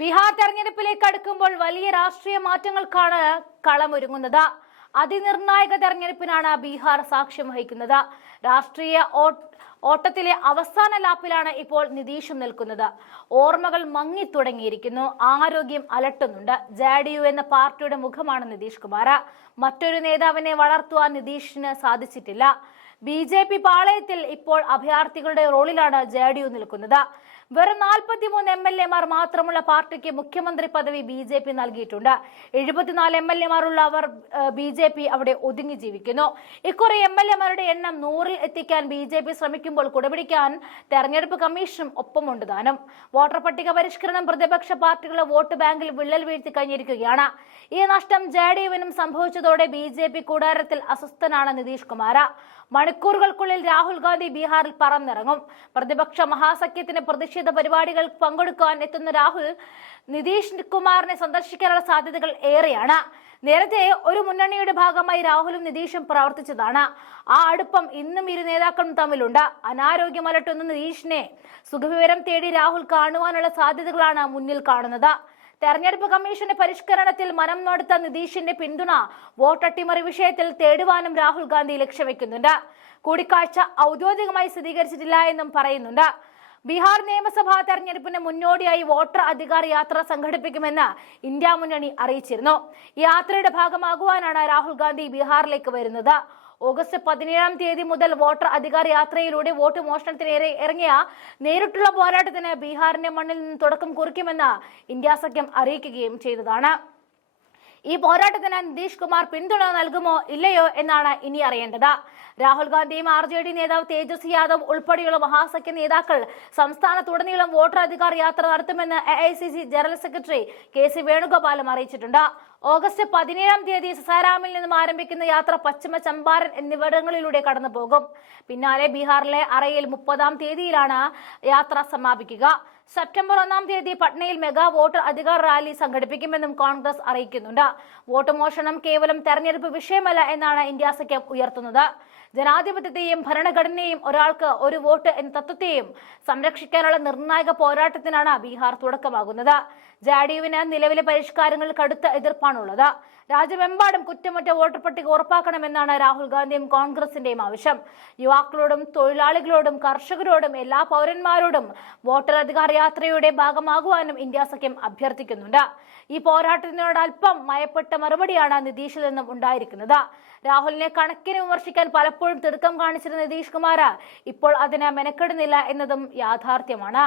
ബീഹാർ തെരഞ്ഞെടുപ്പിലേക്ക് അടുക്കുമ്പോൾ വലിയ രാഷ്ട്രീയ മാറ്റങ്ങൾക്കാണ് കളമൊരുങ്ങുന്നത്. അതിനിർണായക തെരഞ്ഞെടുപ്പിനാണ് ബീഹാർ സാക്ഷ്യം വഹിക്കുന്നത്. രാഷ്ട്രീയ ഓട്ടത്തിലെ അവസാന ലാപ്പിലാണ് ഇപ്പോൾ നിതീഷും നിൽക്കുന്നത്. ഓർമ്മകൾ മങ്ങിത്തുടങ്ങിയിരിക്കുന്നു ആരോഗ്യം അലട്ടുന്നുണ്ട്. ജെ ഡി യു എന്ന പാർട്ടിയുടെ മുഖമാണ് നിതീഷ് കുമാർ മറ്റൊരു നേതാവിനെ വളർത്തുവാൻ നിതീഷിന് സാധിച്ചിട്ടില്ല. ബി ജെ പി പാളയത്തിൽ ഇപ്പോൾ അഭയാർത്ഥികളുടെ റോളിലാണ് ജെ ഡി യു നിൽക്കുന്നത്. വെറും നാൽപ്പത്തിമൂന്ന് എം എൽ എമാർ മാത്രമുള്ള പാർട്ടിക്ക് മുഖ്യമന്ത്രി പദവി ബി ജെ പി നൽകിയിട്ടുണ്ട്. എഴുപത്തിനാല് എം എൽ എമാരുള്ള അവർ ബി ജെ പി അവിടെ ഒതുങ്ങി ജീവിക്കുന്നു. ഇക്കുറി എം എൽ എമാരുടെ എണ്ണം നൂറിൽ എത്തിക്കാൻ ബി ജെ പി ശ്രമിക്കുമ്പോൾ കുടപിടിക്കാൻ തെരഞ്ഞെടുപ്പ് കമ്മീഷൻ ഒപ്പമുണ്ട് താനും. വോട്ടർ പട്ടിക പരിഷ്കരണം പ്രതിപക്ഷ പാർട്ടികളുടെ വോട്ട് ബാങ്കിൽ വിള്ളൽ വീഴ്ത്തി കഴിഞ്ഞിരിക്കുകയാണ്. ഈ നഷ്ടം ജെ ഡി യുവിനും സംഭവിച്ചതോടെ ബി ജെ പി കൂടാരത്തിൽ അസ്വസ്ഥനാണ് നിതീഷ് കുമാർ മണിക്കൂറുകൾക്കുള്ളിൽ രാഹുൽ ഗാന്ധി ബീഹാറിൽ പറന്നിറങ്ങും. പ്രതിപക്ഷ മഹാസഖ്യത്തിന് പ്രതിഷേധ പരിപാടികൾ പങ്കെടുക്കാൻ എത്തുന്ന രാഹുൽ നിതീഷ് കുമാറിനെ സന്ദർശിക്കാനുള്ള സാധ്യതകൾ ഏറെയാണ്. നേരത്തെ ഒരു മുന്നണിയുടെ ഭാഗമായി രാഹുലും നിതീഷും പ്രവർത്തിച്ചതാണ്. ആ അടുപ്പം ഇന്നും ഇരു നേതാക്കളും തമ്മിലുണ്ട്. അനാരോഗ്യം അലട്ടുന്ന നിതീഷിനെ സുഖവിവരം തേടി രാഹുൽ കാണുവാനുള്ള സാധ്യതകളാണ് മുന്നിൽ കാണുന്നത്. തെരഞ്ഞെടുപ്പ് കമ്മീഷന്റെ പരിഷ്കരണത്തിൽ മനം നടത്ത നിതീഷിന്റെ പിന്തുണ വോട്ടട്ടിമറി വിഷയത്തിൽ തേടുവാനും രാഹുൽ ഗാന്ധി ലക്ഷ്യവെക്കുന്നുണ്ട്. കൂടിക്കാഴ്ച ഔദ്യോഗികമായി സ്ഥിരീകരിച്ചിട്ടില്ല എന്നും പറയുന്നുണ്ട്. ബീഹാർ നിയമസഭാ തെരഞ്ഞെടുപ്പിന് മുന്നോടിയായി വോട്ടർ അധികാർ യാത്ര സംഘടിപ്പിക്കുമെന്ന് ഇന്ത്യ മുന്നണി അറിയിച്ചിരുന്നു. യാത്രയുടെ ഭാഗമാകുവാനാണ് രാഹുൽ ഗാന്ധി ബീഹാറിലേക്ക് വരുന്നത്. ഓഗസ്റ്റ് പതിനേഴാം തീയതി മുതൽ വോട്ടർ അധികാർ യാത്രയിലൂടെ വോട്ട് മോഷണത്തിനേറെ ഇറങ്ങിയ നേരിട്ടുള്ള പോരാട്ടത്തിന് ബീഹാറിന്റെ മണ്ണിൽ നിന്ന് തുടക്കം കുറിക്കുമെന്ന് ഇന്ത്യ സഖ്യം അറിയിക്കുകയും ചെയ്തതാണ്. ഈ പോരാട്ടത്തിന് നിതീഷ് കുമാർ പിന്തുണ നൽകുമോ ഇല്ലയോ എന്നാണ് ഇനി അറിയേണ്ടത്. രാഹുൽ ഗാന്ധിയും ആർ ജെ ഡി നേതാവ് തേജസ്വി യാദവ് ഉൾപ്പെടെയുള്ള മഹാസഖ്യ നേതാക്കൾ സംസ്ഥാനത്തുടനീളം വോട്ടർ അധികാർ യാത്ര നടത്തുമെന്ന് A I C C general secretary K C വേണുഗോപാലും അറിയിച്ചിട്ടുണ്ട്. ഓഗസ്റ്റ് പതിനേഴാം തീയതി സസാരാമിൽ നിന്നും ആരംഭിക്കുന്ന യാത്ര പശ്ചിമ ചമ്പാരൻ എന്നിവിടങ്ങളിലൂടെ കടന്നുപോകും. പിന്നാലെ ബീഹാറിലെ അറയിൽ മുപ്പതാം തീയതിയിലാണ് യാത്ര സമാപിക്കുക. സെപ്റ്റംബർ ഒന്നാം തീയതി പട്നയിൽ മെഗാ വോട്ടർ അധികാർ റാലി സംഘടിപ്പിക്കുമെന്നും കോൺഗ്രസ് അറിയിക്കുന്നുണ്ട്. വോട്ട് മോഷണം കേവലം തെരഞ്ഞെടുപ്പ് വിഷയമല്ല എന്നാണ് ഇന്ത്യ സഖ്യം ഉയർത്തുന്നത്. ജനാധിപത്യത്തെയും ഭരണഘടനയെയും ഒരാൾക്ക് ഒരു വോട്ട് എന്ന തത്വത്തെയും സംരക്ഷിക്കാനുള്ള നിർണായക പോരാട്ടത്തിനാണ് ബീഹാർ തുടക്കമാകുന്നത്. ജാഡിയുവിന് നിലവിലെ പരിഷ്കാരങ്ങൾ കടുത്ത എതിർപ്പാണുള്ളത്. രാജ്യമെമ്പാടും കുറ്റമറ്റ വോട്ടർ പട്ടിക ഉറപ്പാക്കണമെന്നാണ് രാഹുൽ ഗാന്ധിയും കോൺഗ്രസിന്റെയും ആവശ്യം. യുവാക്കളോടും തൊഴിലാളികളോടും കർഷകരോടും എല്ലാ പൗരന്മാരോടും വോട്ടർ അധികാര യാത്രയുടെ ഭാഗമാകുവാനും ഇന്ത്യ സഖ്യം അഭ്യർത്ഥിക്കുന്നുണ്ട്. ഈ പോരാട്ടത്തിനോട് അല്പം മയപ്പെട്ട മറുപടിയാണ് നിതീഷിൽ നിന്നും ഉണ്ടായിരിക്കുന്നത്. രാഹുലിനെ കണക്കിന് വിമർശിക്കാൻ പലപ്പോഴും തിടുക്കം കാണിച്ചിരുന്ന നിതീഷ് കുമാർ ഇപ്പോൾ അതിന് മെനക്കെടുന്നില്ല എന്നതും യാഥാർത്ഥ്യമാണ്.